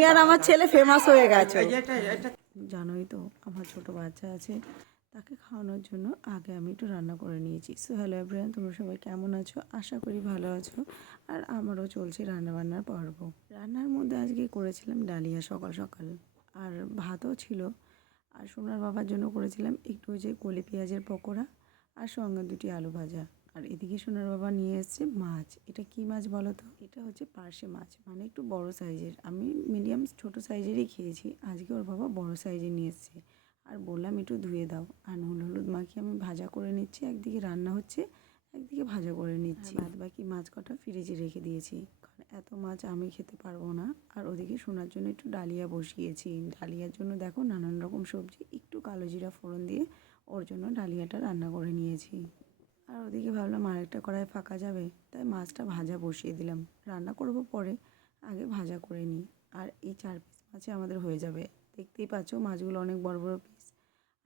তুমি আর আমার ছেলে ফেমাস হয়ে গেছো। জানোই তো আমার ছোট বাচ্চা আছে, তাকে খাওয়ানোর জন্য আগে আমি একটু রান্না করে নিয়েছি। সো হ্যালো এভরিওয়ান, তোমরা সবাই কেমন আছো? আশা করি ভালো আছো। আর আমারও চলছে রান্নাবান্নার পর্ব। রান্নার মধ্যে আজকে করেছিলাম ডালিয়া সকাল সকাল, আর ভাতও ছিল। আর সোনার বাবার জন্য করেছিলাম একটু যে কলি পেঁয়াজের পকোড়া, আর সঙ্গে দুটি আলু ভাজা। আর এদিকে সোনার বাবা নিয়ে এসছে মাছ। এটা কি মাছ বলো তো? এটা হচ্ছে পার্শে মাছ, মানে একটু বড় সাইজের। আমি মিডিয়াম ছোট সাইজেরই খেয়েছি, আজকে ওর বাবা বড় সাইজের নিয়ে এসছে। আর বললাম একটু ধুয়ে দাও। আর নুন হলুদ মাখিয়ে আমি ভাজা করে নিচ্ছি, একদিকে রান্না হচ্ছে একদিকে ভাজা করে নিচ্ছি। বাদ বাকি মাছ কটা ফ্রিজে রেখে দিয়েছি, কারণ এত মাছ আমি খেতে পারবো না। আর ওদিকে শোনার জন্য একটু ডালিয়া বসিয়েছি। ডালিয়ার জন্য দেখো নানান রকম সবজি, একটু কালো জিরা ফোড়ন দিয়ে ওর জন্য ডালিয়াটা রান্না করে নিয়েছি। আর ওদিকে ভাবলাম আরেকটা কড়াই ফাঁকা যাবে, তাই মাছটা ভাজা বসিয়ে দিলাম। রান্না করব পরে, আগে ভাজা করে নিই। আর এই 4 পিস মাছে আমাদের হয়ে যাবে। দেখতেই পাচ্ছ মাছগুলো অনেক বড় বড় পিস।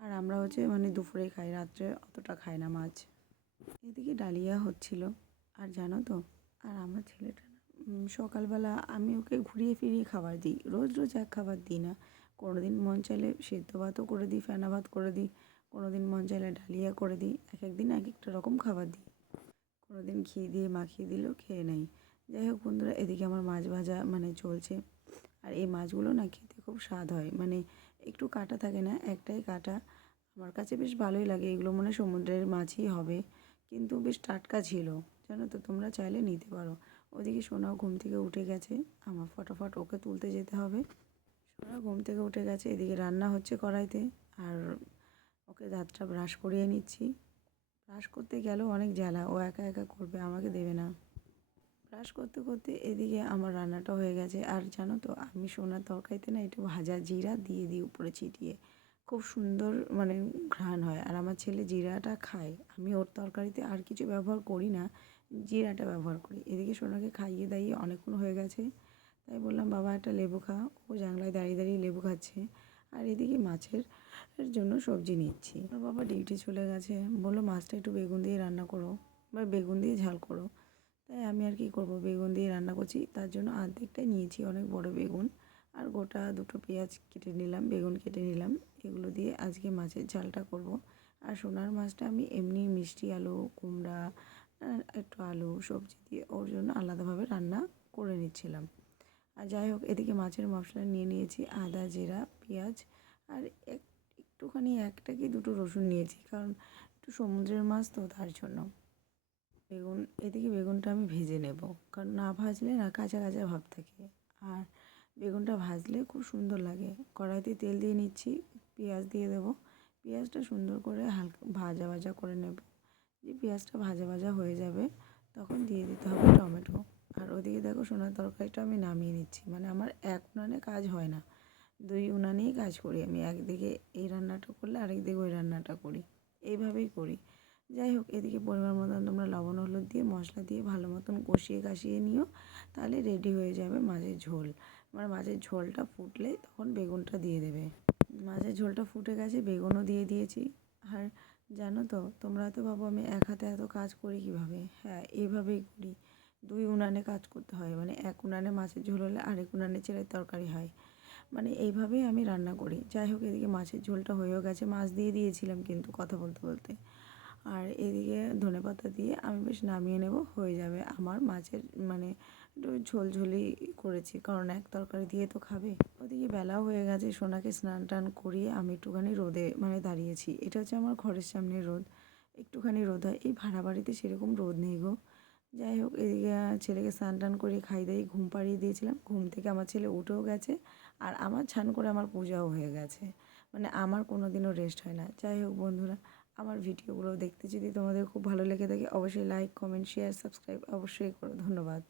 আর আমরা হচ্ছে মানে দুপুরে খাই, রাত্রে অতটা খাই না মাছ। এদিকে ডালিয়া হচ্ছিল। আর জানো তো, আর আমার ছেলেটা না, সকালবেলা আমি ওকে ঘুরিয়ে ফিরিয়ে খাবার দিই, রোজ রোজ এক খাবার দিই না। কোনো দিন মন চাইলে সেদ্ধ ভাতও করে দিই, ফেনা ভাত করে দিই। কোনো দিন মন চাইলে ডালিয়া করে দিই। এক এক দিন এক একটা রকম খাবার দিই। কোনো দিন ঘি দিয়ে মাখিয়ে দিলেও খেয়ে নেয়। যাই হোক বন্ধুরা, এদিকে আমার মাছ ভাজা মানে চলছে। আর এই মাছগুলো না খেতে খুব স্বাদ হয়, মানে একটু কাঁটা থাকে না, একটাই কাঁটা। আমার কাছে বেশ ভালোই লাগে এগুলো, মনে হয় সমুদ্রের মাছই হবে, কিন্তু বেশ টাটকা ছিল। জানো তো, তোমরা চাইলে নিতে পারো। ওদিকে সোনাও ঘুম থেকে উঠে গেছে, আমার ফটাফট ওকে তুলতে যেতে হবে। সোনা ঘুম থেকে উঠে গেছে, এদিকে রান্না হচ্ছে কড়াইতে। আর ওকে দাঁতটা ব্রাশ করিয়ে নিচ্ছি। ব্রাশ করতে গেলেও অনেক জ্বালা, ও একা একা করবে, আমাকে দেবে না। ব্রাশ করতে করতে এদিকে আমার রান্নাটা হয়ে গেছে। আর জানো তো, আমি সোনার তরকারিতে না একটু ভাজা জিরা দিয়ে দিই উপরে ছিটিয়ে, খুব সুন্দর মানে ঘ্রাণ হয়। আর আমার ছেলে জিরাটা খায়, আমি ওর তরকারিতে আর কিছু ব্যবহার করি না, জিরাটা ব্যবহার করি। এদিকে সোনাকে খাইয়ে দাইয়ে অনেকক্ষণ হয়ে গেছে, তাই বললাম বাবা একটা লেবু খা। ও জানলায় দাঁড়িয়ে দাঁড়িয়ে লেবু খাচ্ছে। আর এদিকে মাছের জন্য সবজি নিচ্ছি। ওর বাবা ডিউটি চলে গেছে, বললো মাছটা একটু বেগুন দিয়ে রান্না করো বা বেগুন দিয়ে ঝাল করো। তাই আমি আর কি করব, বেগুন দিয়ে রান্না করছি। তার জন্য অর্ধেকটাই নিয়েছি, অনেক বড় বেগুন। আর গোটা দুটো পেঁয়াজ কেটে নিলাম, বেগুন কেটে নিলাম। এগুলো দিয়ে আজকে মাছের ঝালটা করব। আর সোনার মাছটা আমি এমনি মিষ্টি আলু, কুমড়া, একটু আলু সবজি দিয়ে ওর জন্য আলাদাভাবে রান্না করে নিচ্ছিলাম। আর যাই হোক, এদিকে মাছের মশলা নিয়ে নিয়েছি, আদা জিরা পেঁয়াজ। আর একটুখানি একটা কি দুটো রসুন নিয়েছি, কারণ একটু সমুদ্রের মাছ তো, তার জন্য। বেগুন, এদিকে বেগুনটা আমি ভেজে নেব, কারণ না ভাজলে না কাঁচা কাঁচা ভাব থাকে। আর বেগুনটা ভাজলে খুব সুন্দর লাগে। কড়াইতে তেল দিয়ে নিচ্ছি, পেঁয়াজ দিয়ে দেবো। পেঁয়াজটা সুন্দর করে হালকা ভাজা ভাজা করে নেব। যে পেঁয়াজটা ভাজা ভাজা হয়ে যাবে, তখন দিয়ে দিতে হবে টমেটো। আর ওদিকে দেখো সোনার তরকারিটা আমি নামিয়ে নিচ্ছি, মানে আমার এক উনানে কাজ হয় না, 2 উনানেই কাজ করি আমি। একদিকে এই রান্নাটা করলে আরেকদিকে ওই রান্নাটা করি, এইভাবেই করি। যাই হোক, এদিকে পরিমাণ মতন তোমরা লবণ হলুদ দিয়ে মশলা দিয়ে ভালো মতন কষিয়ে কাশিয়ে নিও, তাহলে রেডি হয়ে যাবে মাছের ঝোল। আমার মাছের ঝোলটা ফুটলে তখন বেগুনটা দিয়ে দেবে। মাছের ঝোলটা ফুটে গেছে, বেগুনও দিয়ে দিয়েছি। আর জানো তো, তোমরা তো ভাবো আমি এক হাতে এত কাজ করি কীভাবে। হ্যাঁ, এইভাবেই করি। 2 উনানে কাজ করতে হয়, মানে এক উনানে মাছের ঝোল হলে আরেক উনানে ছেলের তরকারি হয়, মানে এইভাবেই আমি রান্না করি। যাই হোক, এদিকে মাছের ঝোলটা হয়েও গেছে, মাছ দিয়ে দিয়েছিলাম কিন্তু কথা বলতে বলতে। আর এদিকে ধনেপাতা দিয়ে আমি বেশ নামিয়ে নেব, হয়ে যাবে আমার মাছের মানে একটু ঝোলঝোলি করেছি, কারণ এক তরকারি দিয়ে তো খাবে। ওদিকে বেলাও হয়ে গেছে, সোনাকে স্নান টান করিয়ে আমি একটুখানি রোদে মানে দাঁড়িয়েছি। এটা হচ্ছে আমার ঘরের সামনে রোদ, একটুখানি রোদ হয়। এই ভাড়া বাড়িতে সেরকম রোদ নেই গো। যাই হোক, এদিকে ছেলেকে স্নান টান করে খাইয়ে দাইয়ে ঘুম পাড়িয়ে দিয়েছিলাম। ঘুম থেকে আমার ছেলে উঠেও গেছে, আর আমার স্নান করে আমার পূজাও হয়ে গেছে, মানে আমার কোনো দিনও রেস্ট হয় না। যাই হোক বন্ধুরা, আমার ভিডিওগুলো দেখতে যদি তোমাদের খুব ভালো লেগে থাকে, অবশ্যই লাইক কমেন্ট শেয়ার সাবস্ক্রাইব অবশ্যই করো। ধন্যবাদ।